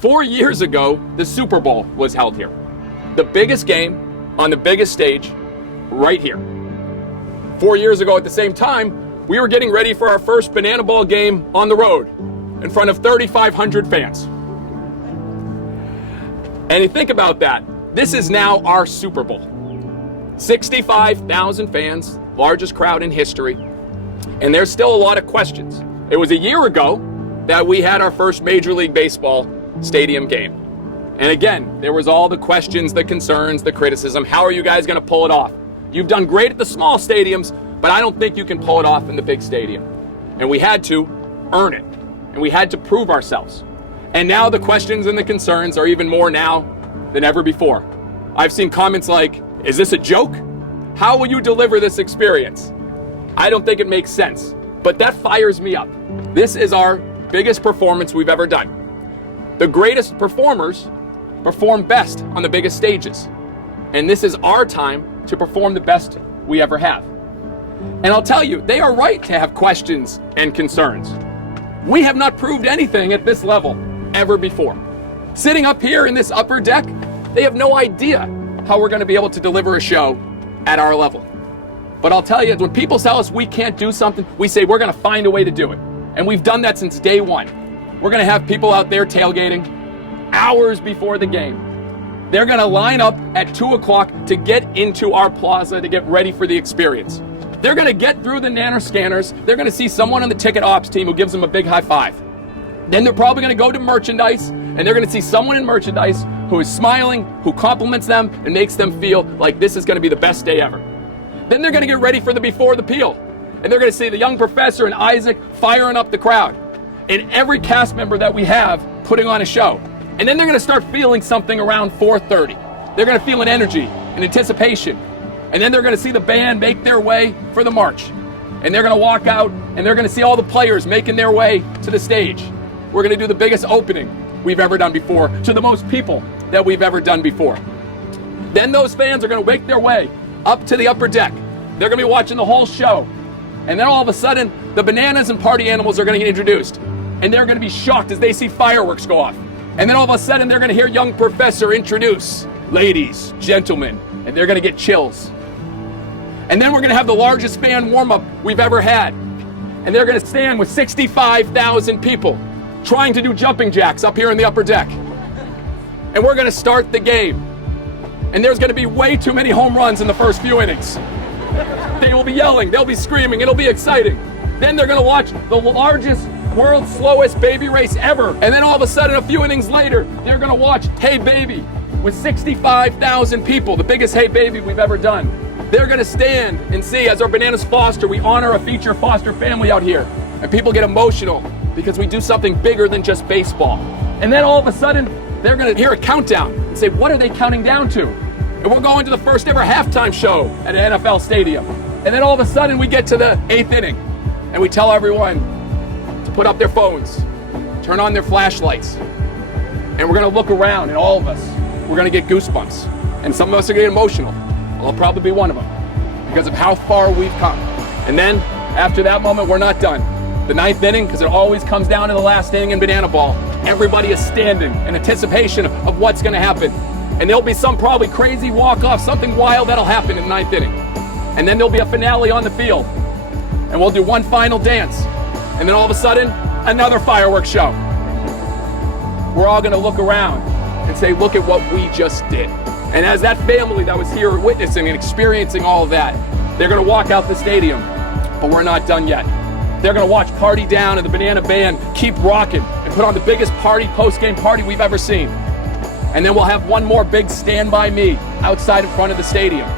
4 years ago, the Super Bowl was held here. The biggest game on the biggest stage right here. 4 years ago at the same time, we were getting ready for our first banana ball game on the road in front of 3,500 fans. And you think about that, this is now our Super Bowl. 65,000 fans, largest crowd in history, and there's still a lot of questions. It was a year ago that we had our first Major League Baseball stadium game. And again, there was all the questions, the concerns, the criticism. How are you guys going to pull it off? You've done great at the small stadiums, but I don't think you can pull it off in the big stadium. And we had to earn it, and we had to prove ourselves. And now the questions and the concerns are even more now than ever before. I've seen comments like, is this a joke? How will you deliver this experience? I don't think it makes sense, but that fires me up. This is our biggest performance we've ever done. The greatest performers perform best on the biggest stages. And this is our time to perform the best we ever have. And I'll tell you, they are right to have questions and concerns. We have not proved anything at this level ever before. Sitting up here in this upper deck, they have no idea how we're going to be able to deliver a show at our level. But I'll tell you, when people tell us we can't do something, we say we're going to find a way to do it. And we've done that since day one. We're going to have people out there tailgating hours before the game. They're going to line up at 2 o'clock to get into our plaza to get ready for the experience. They're going to get through the nanner scanners. They're going to see someone on the ticket ops team who gives them a big high five. Then they're probably going to go to merchandise, and they're going to see someone in merchandise who is smiling, who compliments them and makes them feel like this is going to be the best day ever. Then they're going to get ready for the before the peel, and they're going to see the young professor and Isaac firing up the crowd, and every cast member that we have putting on a show. And then they're going to start feeling something around 4:30. They're going to feel an energy, an anticipation. And then they're going to see the band make their way for the march. And they're going to walk out, and they're going to see all the players making their way to the stage. We're going to do the biggest opening we've ever done before to the most people that we've ever done before. Then those fans are going to make their way up to the upper deck. They're going to be watching the whole show. And then all of a sudden, the bananas and party animals are going to get introduced. And they're going to be shocked as they see fireworks go off. And then all of a sudden, they're going to hear young professor introduce ladies, gentlemen, and they're going to get chills. And then we're going to have the largest fan warm-up we've ever had. And they're going to stand with 65,000 people trying to do jumping jacks up here in the upper deck. And we're going to start the game. And there's going to be way too many home runs in the first few innings. They will be yelling, they'll be screaming, it'll be exciting. Then they're going to watch the largest, world's slowest baby race ever. And then all of a sudden, a few innings later, they're going to watch Hey Baby with 65,000 people, the biggest Hey Baby we've ever done. They're going to stand and see, as our Bananas Foster, we honor a feature foster family out here. And people get emotional because we do something bigger than just baseball. And then all of a sudden, they're going to hear a countdown and say, what are they counting down to? And we're going to the first ever halftime show at an NFL stadium. And then all of a sudden, we get to the 8th inning. And we tell everyone to put up their phones, turn on their flashlights. And we're going to look around, and all of us, we're going to get goosebumps. And some of us are going to get emotional. I'll probably be one of them because of how far we've come. And then after that moment, we're not done. The 9th inning, because it always comes down to the last inning in banana ball, everybody is standing in anticipation of what's going to happen. And there'll be some probably crazy walk-off, something wild that'll happen in the 9th inning. And then there'll be a finale on the field. And we'll do one final dance. And then all of a sudden, another fireworks show. We're all going to look around and say, look at what we just did. And as that family that was here witnessing and experiencing all of that, they're going to walk out the stadium. But we're not done yet. They're going to watch Party Down and the Banana Band keep rocking and put on the biggest party, post-game party we've ever seen. And then we'll have one more big Stand By Me outside in front of the stadium.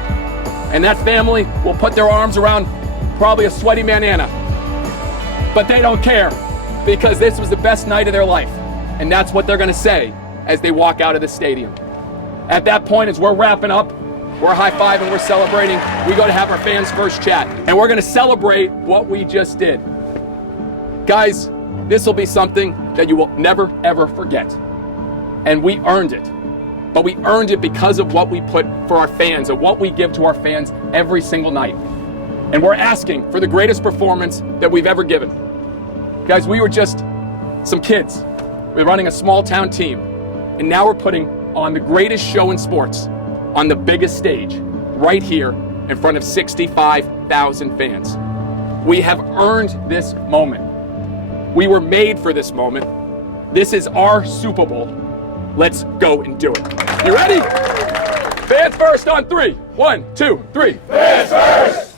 And that family will put their arms around probably a sweaty manana. But they don't care because this was the best night of their life. And that's what they're going to say as they walk out of the stadium. At that point, as we're wrapping up, we're high-fiving, we're celebrating. We go to have our fans' first chat. And we're going to celebrate what we just did. Guys, this will be something that you will never, ever forget. And we earned it. But we earned it because of what we put for our fans and what we give to our fans every single night. And we're asking for the greatest performance that we've ever given. Guys, we were just some kids. We were running a small town team. And now we're putting on the greatest show in sports on the biggest stage right here in front of 65,000 fans. We have earned this moment. We were made for this moment. This is our Super Bowl. Let's go and do it. You ready? Fans first on 3. 1, 2, 3. Fans first!